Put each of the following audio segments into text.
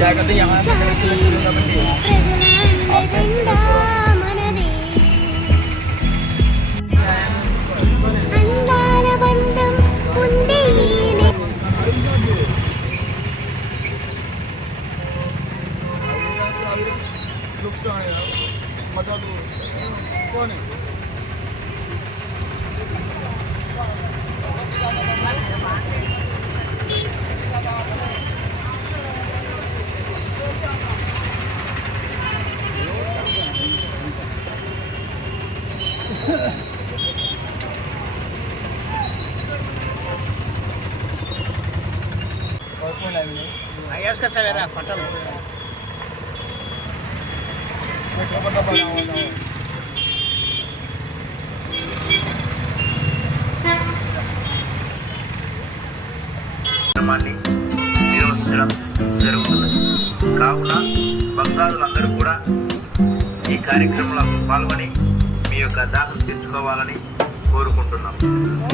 జాగ్రత్త కాబట్టి నిర్వహించడం జరుగుతున్నది. కావున భక్తాదులందరూ కూడా ఈ కార్యక్రమంలో పాల్గొని మీ యొక్క దాహం తీర్చుకోవాలని కోరుకుంటున్నాం.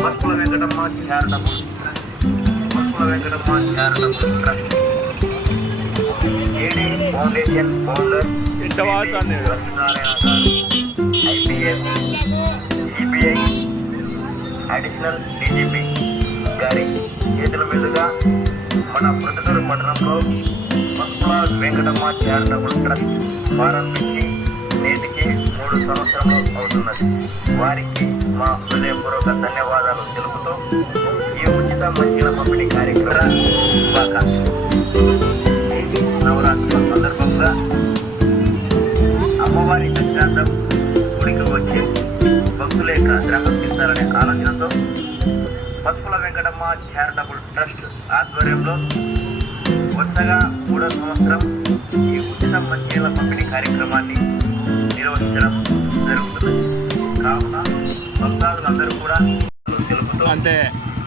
పసుపుల వెంకటమ్మ చారిటబుల్ ట్రస్ట్, ఏడీ ఫౌండేషన్ ఫౌండర్ లక్ష్మీనారాయణ గారు, ఐపీఎస్, సిబిఐ అడిషనల్ డీజీపీ గారి చేతుల మీదుగా మన ప్రొద్దుటూరు పట్టణంలో పసుపుల వెంకటమ్మ చారిటబుల్ ట్రస్ట్ ప్రారంభించి నేటికి 3 సంవత్సరాలు అవుతున్నది. వారికి మా హృదయపూర్వక ధన్యవాదాలు తెలుపుతూ ఈ ఉచిత మంచిల పంపిణీ కార్యక్రమం నవరాత్రుల సందర్భంగా అమ్మవారి దర్శనార్థం గుడికి వచ్చి భక్తుల యొక్క ద్రహం తీస్తారనే ఆలోచనతో పసుపుల వెంకటమ్మ చారిటబుల్ ట్రస్ట్ ఆధ్వర్యంలో వరుసగా 3వ సంవత్సరం ఈ ఉచిత మంచిల పంపిణీ కార్యక్రమాన్ని నిర్వహించడం జరుగుతున్నది. కావున భక్తాదులందరూ కూడా తెలుపుతూ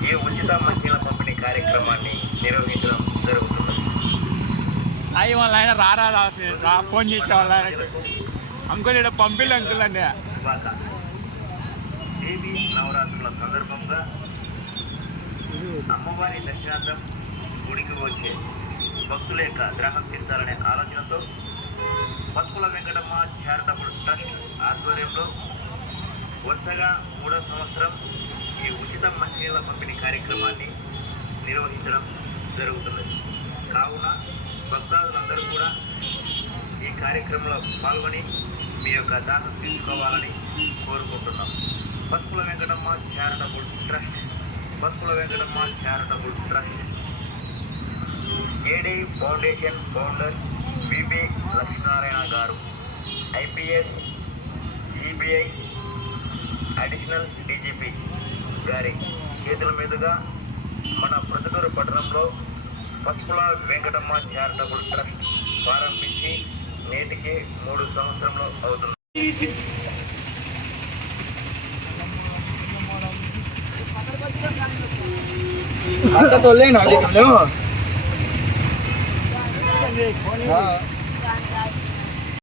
ఈ ఉచిత మంచిల పంపిణీ కార్యక్రమాన్ని నిర్వహించడం జరుగుతున్నది. అయ్యి వాళ్ళ ఆయన రా ఫోన్ చేసే వాళ్ళ అంకుల్ ఇక్కడ పంపిల్లు అంకుల్ అండి. దేవి నవరాత్రుల సందర్భంగా అమ్మవారి దర్శనార్థం గుడికి వచ్చే భక్తుల యొక్క గ్రహం తీర్చాలనే ఆలోచనతో పసుపుల వెంకటమ్మ చారిటబుల్ ట్రస్ట్ ఆధ్వర్యంలో వరుసగా 3వ సంవత్సరం ఈ ఉచిత మంచినీళ్ళ పంపిణీ కార్యక్రమాన్ని నిర్వహించడం జరుగుతున్నది. కావున భక్తాదులందరూ కూడా ఈ కార్యక్రమంలో పాల్గొని మీ యొక్క దానం తీసుకోవాలని కోరుకుంటున్నాం. పసుపుల వెంకటమ్మ చారిటబుల్ ట్రస్ట్ ఏడీ ఫౌండేషన్ ఫౌండర్ విబి లక్ష్మీనారాయణ గారు, ఐపీఎస్, సిబిఐ అడిషనల్ డీజీపీ గారి చేతుల మీదుగా మన ప్రొద్దుటూరు పట్టణంలో పసుపుల వెంకటమ్మ చారిటబుల్ ట్రస్ట్ ప్రారంభించి నేటికి 3 సంవత్సరాలు అవుతుంది. तो लेना